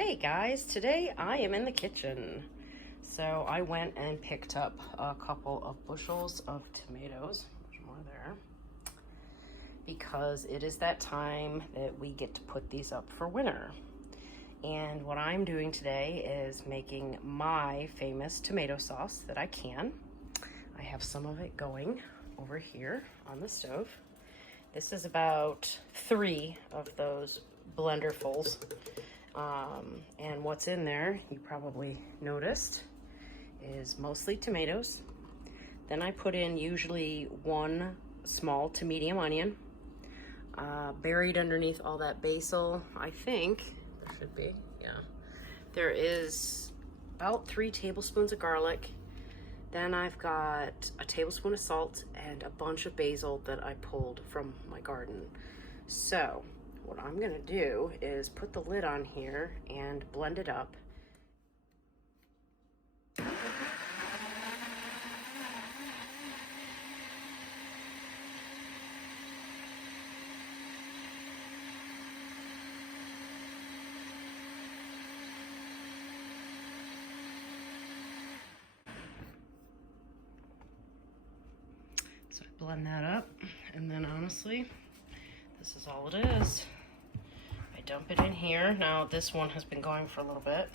Hey guys, today I am in the kitchen. So I went and picked up a couple of bushels of tomatoes, there's more there, because it is that time that we get to put these up for winter. And what I'm doing today is making my famous tomato sauce that I can. I have some of it going over here on the stove. This is about 3 of those blenderfuls. And what's in there, you probably noticed, is mostly tomatoes. Then I put in usually 1 small to medium onion. Buried underneath all that basil, I think, there should be, yeah. There is about 3 tablespoons of garlic. Then I've got a tablespoon of salt and a bunch of basil that I pulled from my garden. So what I'm gonna do is put the lid on here and blend it up. So I blend that up, and then honestly, this is all it is. I dump it in here. Now this one has been going for a little bit.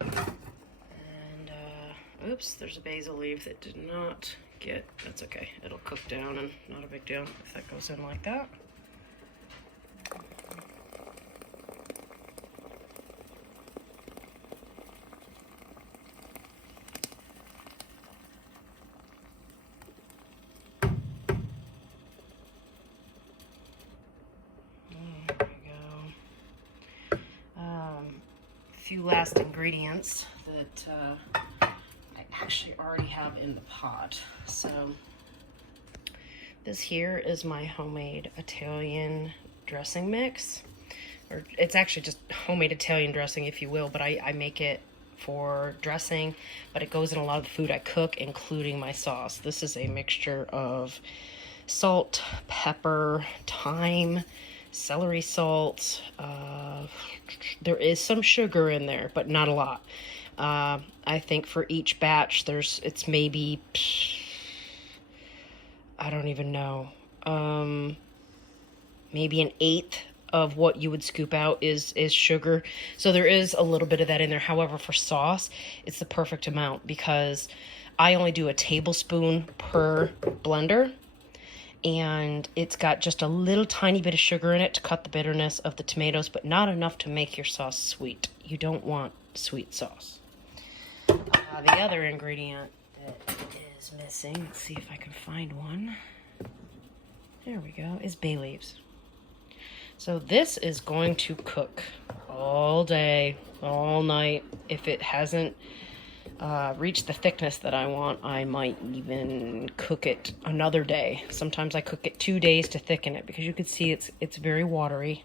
And oops, there's a basil leaf that did not get, that's okay. It'll cook down and not a big deal if that goes in like that. Few last ingredients that I actually already have in the pot. So this here is my homemade Italian dressing mix, or it's actually just homemade Italian dressing, if you will, but I make it for dressing, but it goes in a lot of the food I cook, including my sauce. This is a mixture of salt, pepper, thyme, celery salt. There is some sugar in there, but not a lot. I think for each batch it's maybe, I don't even know, maybe 1/8 of what you would scoop out is sugar. So there is a little bit of that in there. However, for sauce, it's the perfect amount because I only do a tablespoon per blender. And it's got just a little tiny bit of sugar in it to cut the bitterness of the tomatoes, but not enough to make your sauce sweet. You don't want sweet sauce. The other ingredient that is missing, let's see if I can find one. There we go, is bay leaves. So this is going to cook all day, all night. If it hasn't reach the thickness that I want, I might even cook it another day. Sometimes I cook it 2 days to thicken it because you can see it's very watery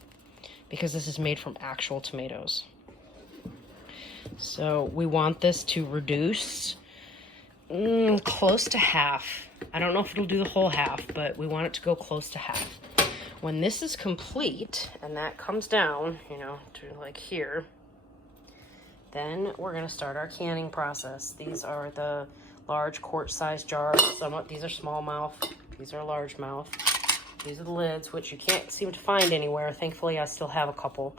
because this is made from actual tomatoes. So we want this to reduce close to half. I don't know if it'll do the whole half, but we want it to go close to half. When this is complete and that comes down, you know, to like here, then we're going to start our canning process. These are the large quart-sized jars. These are small mouth. These are large mouth. These are the lids, which you can't seem to find anywhere. Thankfully, I still have a couple.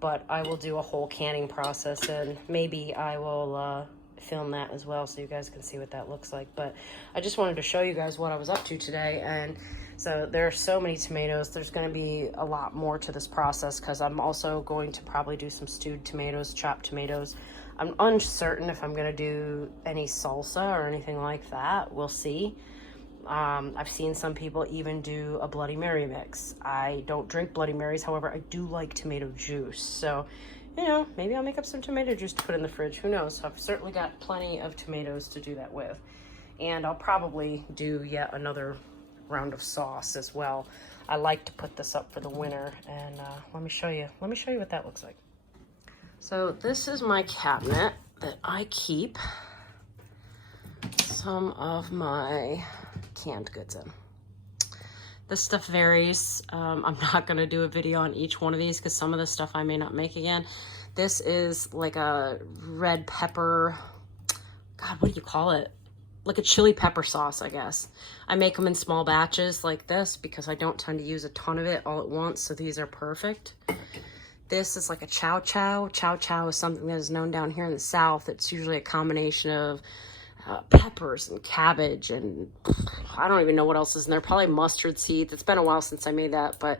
But I will do a whole canning process, and maybe I will film that as well so you guys can see what that looks like. But I just wanted to show you guys what I was up to today. And so there are so many tomatoes. There's going to be a lot more to this process because I'm also going to probably do some stewed tomatoes, chopped tomatoes. I'm uncertain if I'm going to do any salsa or anything like that. We'll see. I've seen some people even do a Bloody Mary mix. I don't drink Bloody Marys. However, I do like tomato juice. So, you know, maybe I'll make up some tomato juice to put in the fridge. Who knows? I've certainly got plenty of tomatoes to do that with. And I'll probably do yet another round of sauce as well. I like to put this up for the winter, and let me show you what that looks like. So this is my cabinet that I keep some of my canned goods in. This stuff varies. I'm not going to do a video on each one of these because some of the stuff I may not make again. This is like a red pepper, God, what do you call it? Like a chili pepper sauce, I guess. I make them in small batches like this because I don't tend to use a ton of it all at once, so these are perfect. This is like a chow chow. Chow chow is something that is known down here in the South. It's usually a combination of peppers and cabbage and I don't even know what else is in there. Probably mustard seeds. It's been a while since I made that, but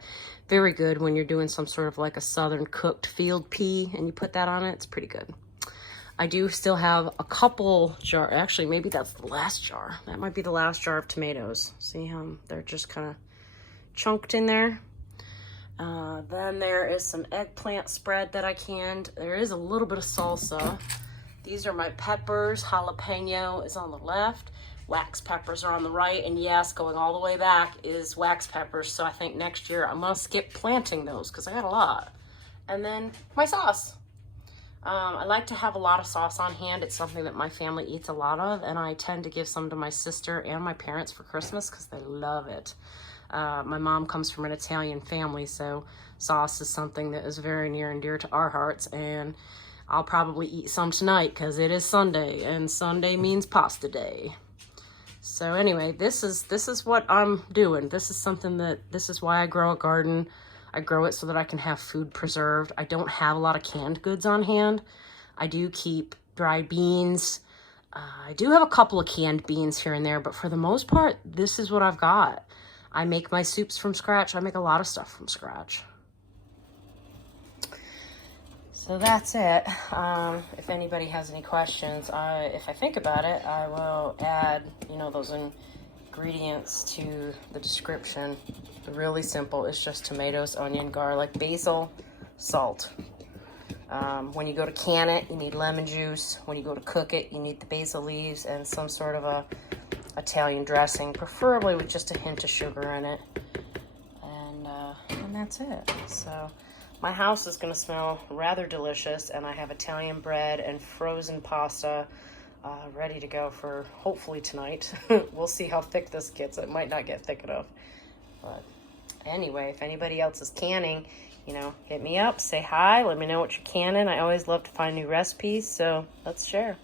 very good when you're doing some sort of like a southern cooked field pea and you put that on it. It's pretty good. I do still have a couple jar. Actually, maybe that's the last jar. That might be the last jar of tomatoes. See how they're just kind of chunked in there. Then there is some eggplant spread that I canned. There is a little bit of salsa. These are my peppers. Jalapeno is on the left. Wax peppers are on the right. And yes, going all the way back is wax peppers. So I think next year I'm going to skip planting those because I got a lot. And then my sauce. I like to have a lot of sauce on hand. It's something that my family eats a lot of, and I tend to give some to my sister and my parents for Christmas because they love it. My mom comes from an Italian family, so sauce is something that is very near and dear to our hearts, and I'll probably eat some tonight because it is Sunday, and Sunday means pasta day. So anyway, this is what I'm doing. This is why I grow a garden. I grow it so that I can have food preserved. I don't have a lot of canned goods on hand. I do keep dried beans. I do have a couple of canned beans here and there, but for the most part, this is what I've got. I make my soups from scratch. I make a lot of stuff from scratch. So that's it. If anybody has any questions, if I think about it, I will add, those ingredients to the description. Really simple. It's just tomatoes, onion, garlic, basil, salt. When you go to can it, you need lemon juice. When you go to cook it, you need the basil leaves and some sort of a Italian dressing, preferably with just a hint of sugar in it. And that's it. So my house is going to smell rather delicious, and I have Italian bread and frozen pasta ready to go for hopefully tonight. We'll see how thick this gets. It might not get thick enough. But anyway, if anybody else is canning, hit me up, say hi, let me know what you're canning. I always love to find new recipes, so let's share.